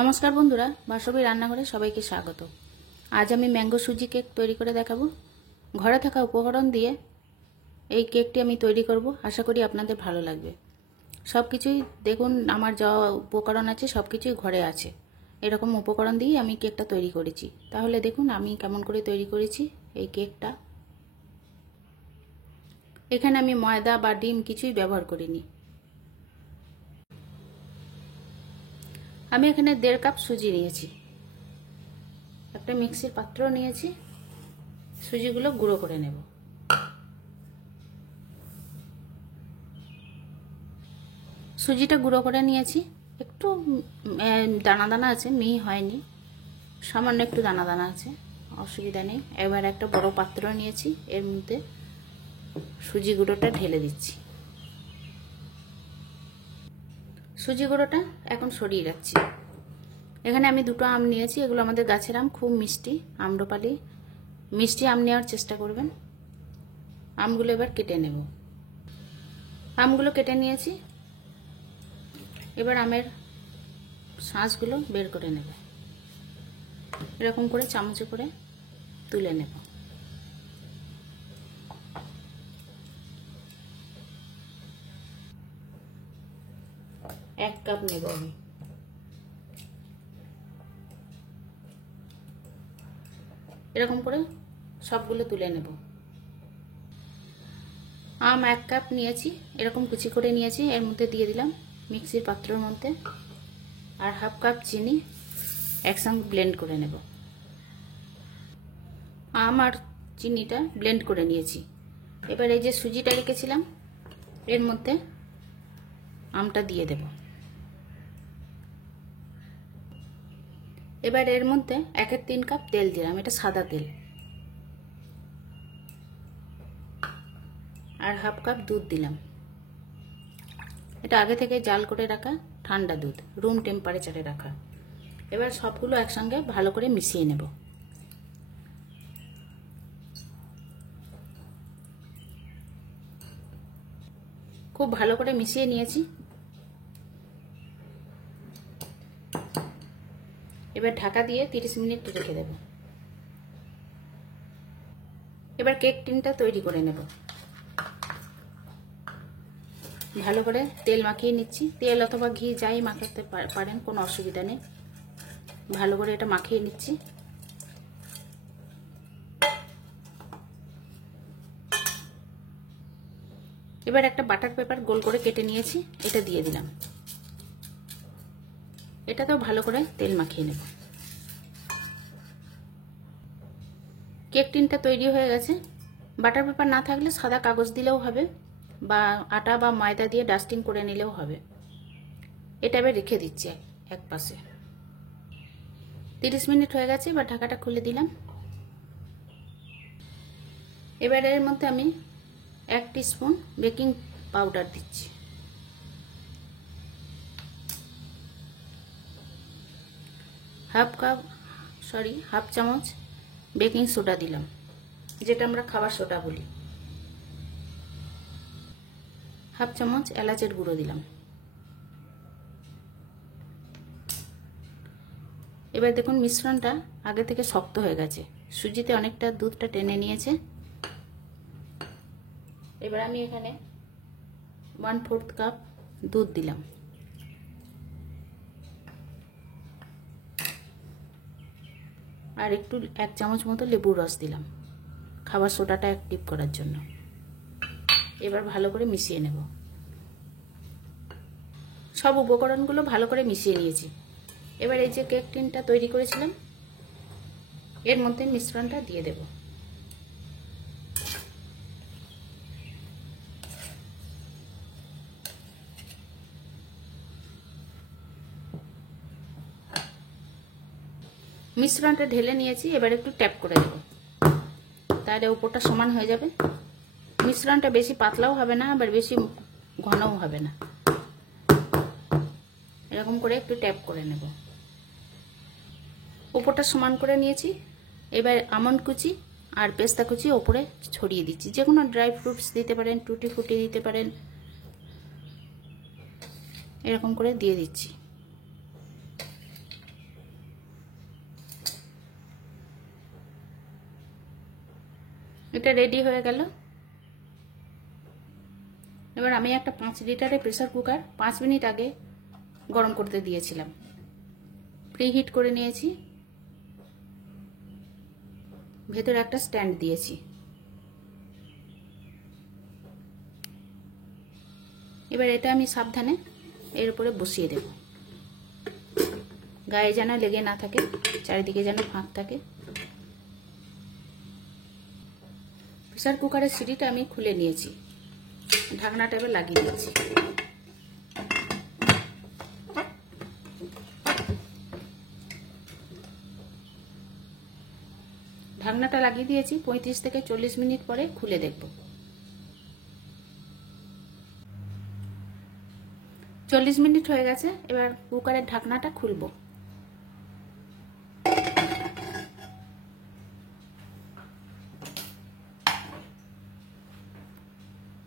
নমস্কার বন্ধুরা, বাসবী রান্নাঘরে সবাইকে স্বাগত। আজ আমি ম্যাঙ্গো সুজি কেক তৈরি করে দেখাবো। ঘরে থাকা উপকরণ দিয়ে এই কেকটি আমি তৈরি করব। আশা করি আপনাদের ভালো লাগবে। সব কিছুই দেখুন, আমার যা উপকরণ আছে সব কিছুই ঘরে আছে। এরকম উপকরণ দিয়ে আমি কেকটা তৈরি করেছি। তাহলে দেখুন আমি কেমন করে তৈরি করেছি এই কেকটা। এখানে আমি ময়দা বা ডিম কিছুই ব্যবহার করিনি। আমি এখানে 1.5 কাপ সুজি নিয়েছি। একটা মিক্সির পাত্র নিয়েছি। সুজিগুলো গুঁড়ো করে নেব। সুজিটা গুঁড়ো করে নিয়েছি। একটু দানা দানা আছে, মিহি হয়নি, সামান্য একটু দানা দানা আছে, অসুবিধা নেই। এবার একটা বড় পাত্র নিয়েছি, এর মধ্যে সুজি গুঁড়োটা ঢেলে দিচ্ছি। সুজি গুঁড়োটা এখন সরিয়ে রাখছি। এখানে আমি 2টো আম নিয়েছি। এগুলো আমাদের গাছের আম, খুব মিষ্টি, আম্রপালি। মিষ্টি আম নেওয়ার চেষ্টা করবেন। আমগুলো এবার কেটে নেব। আমগুলো কেটে নিয়েছি। এবার আমের শাঁসগুলো বের করে নেব। এরকম করে চামচে করে তুলে নেব। এক কাপ নেব আমি। এরকম করে সবগুলো তুলে নেব। আম 1 কাপ নিয়েছি, এরকম কুচি করে নিয়েছি। এর মধ্যে দিয়ে দিলাম মিক্সির পাত্রের মধ্যে, আর 1/2 কাপ চিনি একসঙ্গে ব্লেন্ড করে নেব। আম আর চিনিটা ব্লেন্ড করে নিয়েছি। এবার এই যে সুজিটা রেখেছিলাম এর মধ্যে আমটা দিয়ে দেব। এবার এর মধ্যে 1/3 কাপ তেল দিলাম, এটা সাদা তেল, আর 1/2 কাপ দুধ দিলাম। এটা আগে থেকে জাল করে রাখা ঠান্ডা দুধ, রুম টেম্পারেচারে রাখা। এবার সবগুলো একসঙ্গে ভালো করে মিশিয়ে নেব। খুব ভালো করে মিশিয়ে নিয়েছি। এবার ঢাকা দিয়ে 30 মিনিট রেখে দেব। এবার কেক টিনটা তৈরি করে নেব। ভালো করে তেল মাখিয়ে নিচ্ছি। তেল অথবা ঘি যাই মাখাতে পারেন, কোনো অসুবিধা নেই। ভালো করে এটা মাখিয়ে নিচ্ছি। এবার একটা বাটার পেপার গোল করে কেটে নিয়েছি, এটা দিয়ে দিলাম। এটাতেও ভালো করে তেল মাখিয়ে নেব। কেক টিনটা তৈরি হয়ে গেছে। বাটার পেপার না থাকলে সাদা কাগজ দিলেও হবে, বা আটা বা ময়দা দিয়ে ডাস্টিং করে নিলেও হবে। এটা এবার রেখে দিচ্ছি এক পাশে। 30 মিনিট হয়ে গেছে। এবার ঢাকাটা খুলে দিলাম। এবার এর মধ্যে আমি 1 টিস্পুন বেকিং পাউডার দিচ্ছি। হাফ চামচ বেকিং সোডা দিলাম, যেটা আমরা খাবার সোডা বলি। 1/2 চামচ এলাচের গুঁড়ো দিলাম। এবার দেখুন মিশ্রণটা আগে থেকে শক্ত হয়ে গেছে, সুজিতে অনেকটা দুধটা টেনে নিয়েছে। এবার আমি এখানে 1/4 কাপ দুধ দিলাম। আর একটু 1 চামচ মতো লেবুর রস দিলাম, খাবার সোডাটা অ্যাক্টিভ করার জন্য। এবার ভালো করে মিশিয়ে নেব। সব উপকরণগুলো ভালো করে মিশিয়ে নিয়েছি। এবার এই যে কেক টিনটা তৈরি করেছিলাম এর মধ্যে মিশ্রণটা দিয়ে দেব। মিশ্রণটা ঢেলে নিয়েছি। এবার একটু ট্যাপ করে দেব, তাহলে উপরটা সমান হয়ে যাবে। মিশ্রণটা বেশি পাতলাও হবে না, আবার বেশি ঘনও হবে না। এরকম করে একটু ট্যাপ করে নেব। উপরটা সমান করে নিয়েছি। এবার আমন্ড কুচি আর পেস্তা কুচি ওপরে ছড়িয়ে দিচ্ছি। যে কোনো ড্রাই ফ্রুটস দিতে পারেন, টুটি ফুটি দিতে পারেন, এরকম করে দিয়ে দিচ্ছি। এটা রেডি হয়ে গেল। এবার আমি একটা 5 লিটারের প্রেসার কুকার 5 মিনিট আগে গরম করতে দিয়েছিলাম, প্রিহিট করে নিয়েছি। ভেতরে একটা স্ট্যান্ড দিয়েছি। এবার এটা আমি সাবধানে এর উপরে বসিয়ে দেব, গায়ে যেন লেগে না থাকে, চারিদিকে যেন ফাঁক থাকে। প্রেসার কুকারের সিটিটা আমি খুলে নিয়েছি, ঢাকনাটা এবার লাগিয়ে দিচ্ছি। ঢাকনাটা লাগিয়ে দিয়েছি। 35 থেকে 40 মিনিট পরে খুলে দেখব। 40 মিনিট হয়ে গেছে। এবার কুকারের ঢাকনাটা খুলব।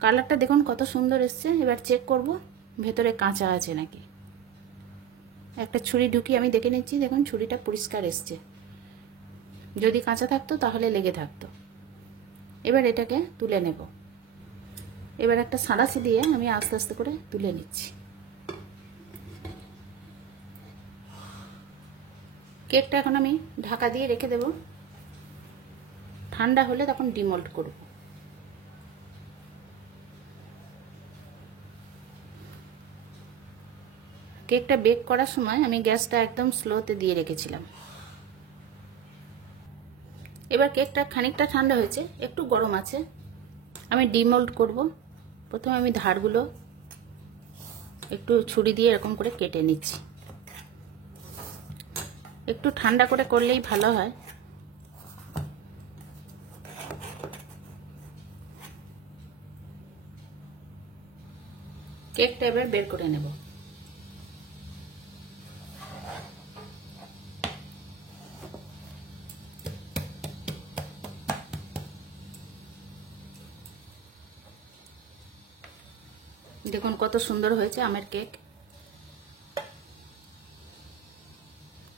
কালারটা দেখুন কত সুন্দর এসছে। এবার চেক করব ভেতরে কাঁচা আছে নাকি। একটা ছুরি ঢুকিয়ে আমি দেখে নিচ্ছি। দেখুন ছুরিটা পরিষ্কার এসছে, যদি কাঁচা থাকতো তাহলে লেগে থাকতো। এবার এটাকে তুলে নেব। এবার একটা সাঁড়াশি দিয়ে আমি আস্তে আস্তে করে তুলে নিচ্ছি। কেকটা এখন আমি ঢাকা দিয়ে রেখে দেব, ঠান্ডা হলে তখন ডিমোল্ড করব। কেকটা বেক করার সময় আমি গ্যাসটা একদম স্লোতে দিয়ে রেখেছিলাম। এবার কেকটা খানিকটা ঠান্ডা হয়েছে, একটু গরম আছে। আমি ডিমোল্ড করব। প্রথমে আমি ধারগুলো একটু ছুরি দিয়ে এরকম করে কেটে নিচ্ছি। একটু ঠান্ডা করে করলেই ভালো হয়। কেকটা এবার বের করে নেব। দেখুন কত সুন্দর হয়েছে আমের কেক।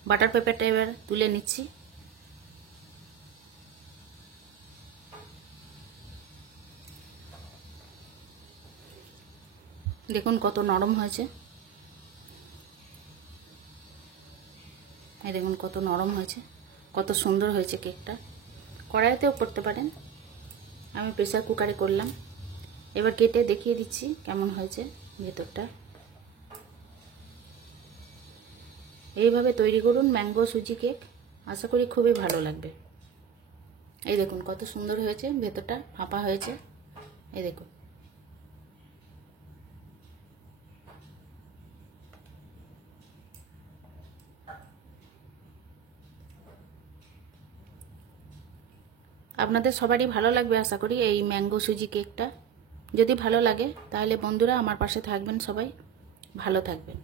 বাটার পেপারটা এবার তুলে নিচ্ছি। দেখুন কত নরম হয়েছে। এই দেখুন কত নরম হয়েছে, কত সুন্দর হয়েছে কেকটা। কড়াইতেও করতে পারেন, আমি প্রেসার কুকারে করলাম। এবার কেটে দেখিয়ে দিচ্ছি কেমন হয়েছে ভেতরটা। এইভাবে তৈরি করুন ম্যাঙ্গো সুজি কেক, আশা করি খুবই ভালো লাগবে। এই দেখুন কত সুন্দর হয়েছে, ভেতরটা ফাঁপা হয়েছে। এই দেখুন। আপনাদের সবারই ভালো লাগবে আশা করি এই ম্যাঙ্গো সুজি কেকটা। যদি ভালো লাগে তাহলে বন্ধুরা আমার পাশে থাকবেন, সবাই ভালো থাকবেন।